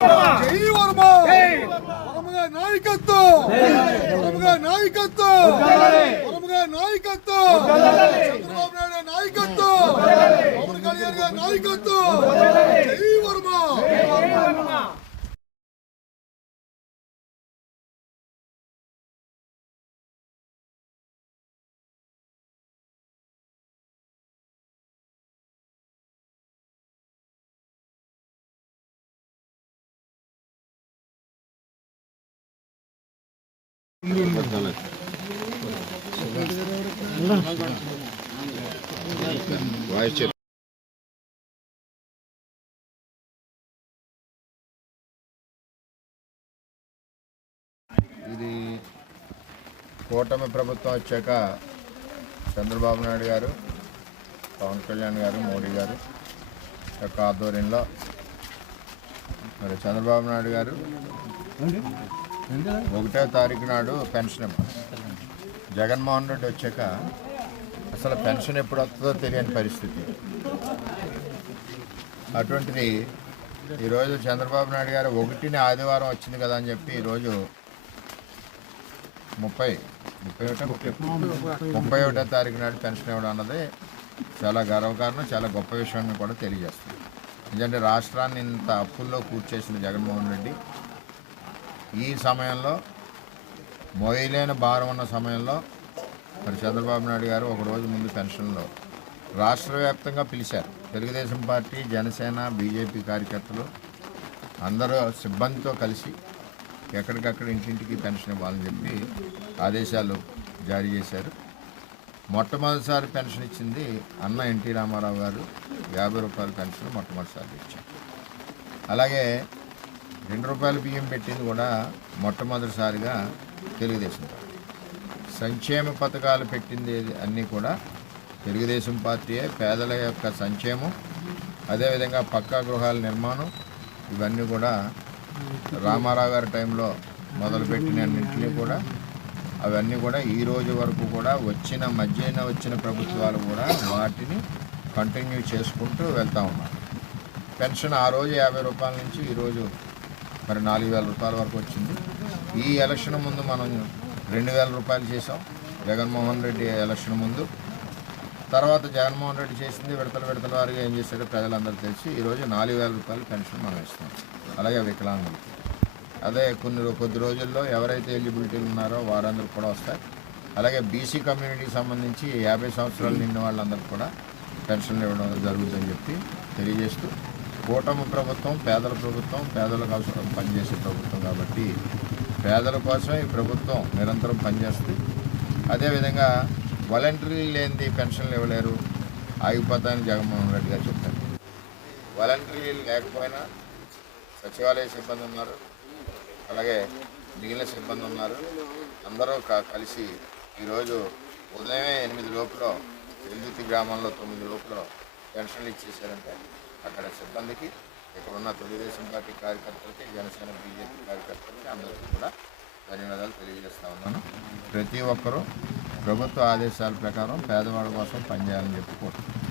జై వర్మ వరముగా నాయకత్వం వరముగా నాయకత్వం వరముగా నాయకత్వం చంద్రబాబు నాయుడు నాయకత్వం పవన్ కళ్యాణ్ గారి నాయకత్వం జై వర్మ ఇది కూటమి ప్రభుత్వం వచ్చాక చంద్రబాబు నాయుడు గారు, పవన్ కళ్యాణ్ గారు, మోడీ గారు యొక్క ఆధ్వర్యంలో మరి చంద్రబాబు నాయుడు గారు 1వ తారీఖు నాడు పెన్షన్ ఇవ్వాలి. జగన్మోహన్ రెడ్డి వచ్చాక అసలు పెన్షన్ ఎప్పుడు వస్తుందో తెలియని పరిస్థితి. అటువంటిది ఈరోజు చంద్రబాబు నాయుడు గారు 1న ఆదివారం వచ్చింది కదా అని చెప్పి ఈరోజు 31వ తారీఖు నాడు పెన్షన్ ఇవ్వడం అన్నది చాలా గర్వకారణం, చాలా గొప్ప విషయాన్ని కూడా తెలియజేస్తుంది. ఎందుకంటే రాష్ట్రాన్ని ఇంత అప్పుల్లో కూర్చేసిన జగన్మోహన్ రెడ్డి ఈ సమయంలో మోయలేని భారం ఉన్న సమయంలో మరి చంద్రబాబు నాయుడు గారు ఒకరోజు ముందు పెన్షన్లో రాష్ట్ర వ్యాప్తంగా పిలిచారు. తెలుగుదేశం పార్టీ, జనసేన, బీజేపీ కార్యకర్తలు అందరూ సిబ్బందితో కలిసి ఎక్కడికక్కడ ఇంటింటికి పెన్షన్ ఇవ్వాలని చెప్పి ఆదేశాలు జారీ చేశారు. మొట్టమొదటిసారి పెన్షన్ ఇచ్చింది అన్న ఎన్టీ రామారావు గారు. 50 రూపాయల పెన్షన్ మొట్టమొదటిసారి ఇచ్చారు. అలాగే ₹2 బియ్యం పెట్టింది కూడా మొట్టమొదటిసారిగా తెలుగుదేశం పార్టీ. సంక్షేమ పథకాలు పెట్టింది అన్నీ కూడా తెలుగుదేశం పార్టీయే. పేదల యొక్క సంక్షేమం, అదేవిధంగా పక్కా గృహాల నిర్మాణం, ఇవన్నీ కూడా రామారావు గారి టైంలో మొదలుపెట్టినన్నింటినీ కూడా అవన్నీ కూడా ఈ రోజు వరకు కూడా మధ్యన వచ్చిన ప్రభుత్వాలు కూడా వాటిని కంటిన్యూ చేసుకుంటూ వెళ్తూ ఉన్నారు. పెన్షన్ ఆ రోజు 50 రూపాయల నుంచి ఈరోజు మరి 4,000 రూపాయల వరకు వచ్చింది. ఈ ఎలక్షన్ ముందు మనం 2,000 రూపాయలు చేసాం జగన్మోహన్ రెడ్డి ఎలక్షన్ ముందు. తర్వాత జగన్మోహన్ రెడ్డి చేసింది విడతల వారిగా ఏం చేశాడో ప్రజలందరూ తెలిసి ఈరోజు 4,000 రూపాయలు పెన్షన్ మనం ఇస్తాం. అలాగే వికలాంగులకి అదే కొద్ది రోజుల్లో ఎవరైతే ఎలిజిబిలిటీలు ఉన్నారో వారందరూ కూడా వస్తాయి. అలాగే బీసీ కమ్యూనిటీకి సంబంధించి 50 సంవత్సరాలు నిండిన వాళ్ళందరూ కూడా పెన్షన్లు ఇవ్వడం జరుగుతుందని చెప్పి తెలియజేస్తూ, కూటమి ప్రభుత్వం పేదల ప్రభుత్వం, పేదల కోసం పనిచేసే ప్రభుత్వం కాబట్టి పేదల కోసమే ఈ ప్రభుత్వం నిరంతరం పనిచేస్తుంది. అదేవిధంగా వాలంటరీ లేనిది పెన్షన్లు ఇవ్వలేరు, ఆగిపోతాయని జగన్మోహన్ రెడ్డి గారు చెప్పారు. వాలంటరీ లేకపోయినా సచివాలయ సిబ్బంది ఉన్నారు, అలాగే మిగిలిన సిబ్బంది ఉన్నారు. అందరూ కలిసి ఈరోజు ఉదయమే 8 లోపల వెల్దుర్తి గ్రామంలో 9 లోపల పెన్షన్లు ఇచ్చేసారంటే అక్కడ సిబ్బందికి, ఇక్కడ ఉన్న తెలుగుదేశం పార్టీ కార్యకర్తలకి, జనసేన, బీజేపీ కార్యకర్తలకి అందరికీ కూడా ధన్యవాదాలు తెలియజేస్తా ఉన్నాను. ప్రతి ఒక్కరూ ప్రభుత్వ ఆదేశాల ప్రకారం పేదవాళ్ళ కోసం పనిచేయాలని చెప్పి కోరుతున్నాను.